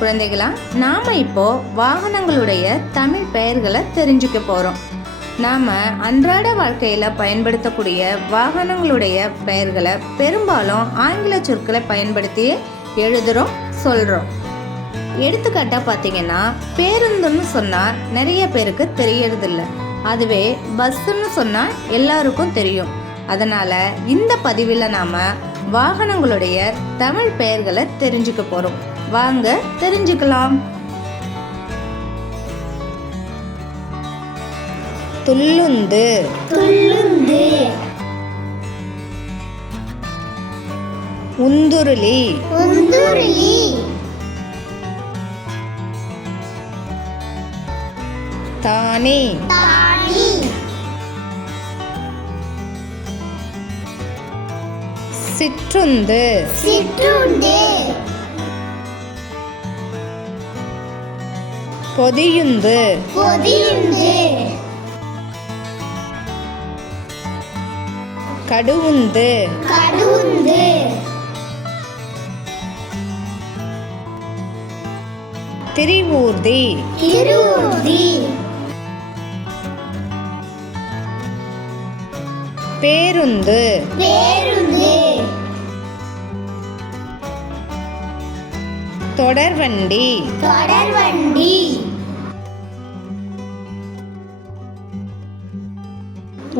குழந்தைகளா நாம் இப்போ வாகனங்களுடைய தமிழ் பெயர்களை தெரிஞ்சுக்க போகிறோம் நாம் அன்றாட வாழ்க்கையில் பயன்படுத்தக்கூடிய வாகனங்களுடைய பெயர்களை பெரும்பாலும் ஆங்கில சொற்களை பயன்படுத்தி எழுதுகிறோம் சொல்கிறோம் எடுத்துக்காட்டாக பார்த்தீங்கன்னா பேருந்துன்னு சொன்னால் நிறைய பேருக்கு இல்லை அதுவே பஸ்ஸுன்னு சொன்னால் எல்லாருக்கும் தெரியும் அதனால் இந்த பதிவில் நாம் வாகனங்களுடைய தமிழ் பெயர்களை தெரிஞ்சுக்க போறோம் வாங்க தெரிஞ்சுக்கலாம் துள்ளுந்து துள்ளுந்து உந்துருளி உந்துருளி தானே சிற்றுந்து சிற்றுண்டு பொதியுந்து பொதியுந்து கடுவுந்து கடுவுந்து திரிவூர்தி திரிவூர்தி பேருந்து பேருந்து தொடர் வண்டி தொடர் வண்டி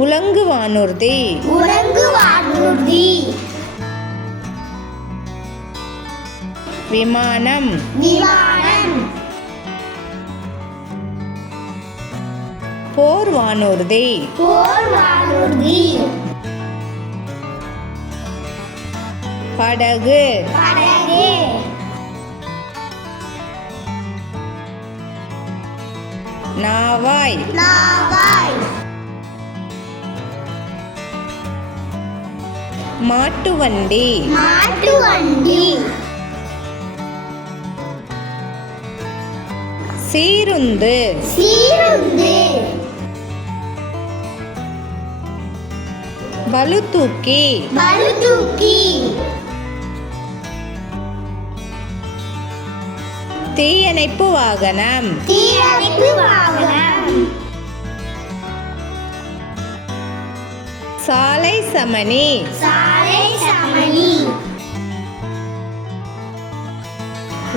உலங்கு வானூர்தி உலங்கு வானூர்தி விமானம் விமானம் போர் வானூர்தி போர் வானூர்தி படகு படகு நாவாய் நாவாய் மாட்டு வண்டி மாட்டு வண்டி சீருந்து சீருந்து பளு தூக்கி பளு தூக்கி தீயணைப்பு வாகனம் சாலை சமணி சாலை சமணி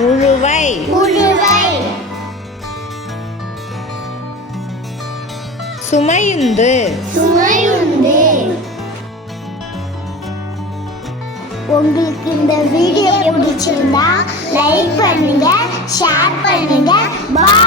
உழுவை உழுவை சுமையுந்து சுமையுந்து உங்களுக்கு இந்த வீடியோ பிடிச்சிருந்தா லைக் பண்ணுங்க ஷேர் பண்ணுங்க பாய்